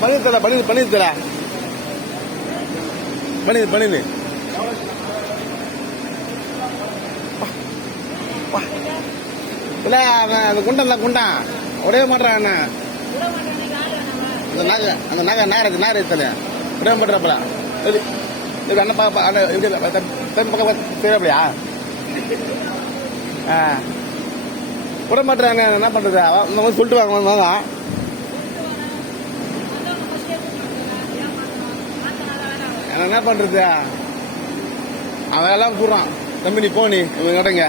பண்ணி தர பண்ணி இல்லை அந்த குண்டான் ஒரே மாட்டான் என்ன அந்த நார் எத்தனை ஒரே மாட்டுறப்பல அண்ணன் பக்கம் தெரியப்பலையா விட மாட்டுறாங்க என்ன பண்ணுறது இந்த மாதிரி சொல்லிட்டு வாங்க என்ன பண்ணுறது அவன் எல்லாம் கூடுறான் தம்பி நீ போ நீ இவங்க கேட்டங்க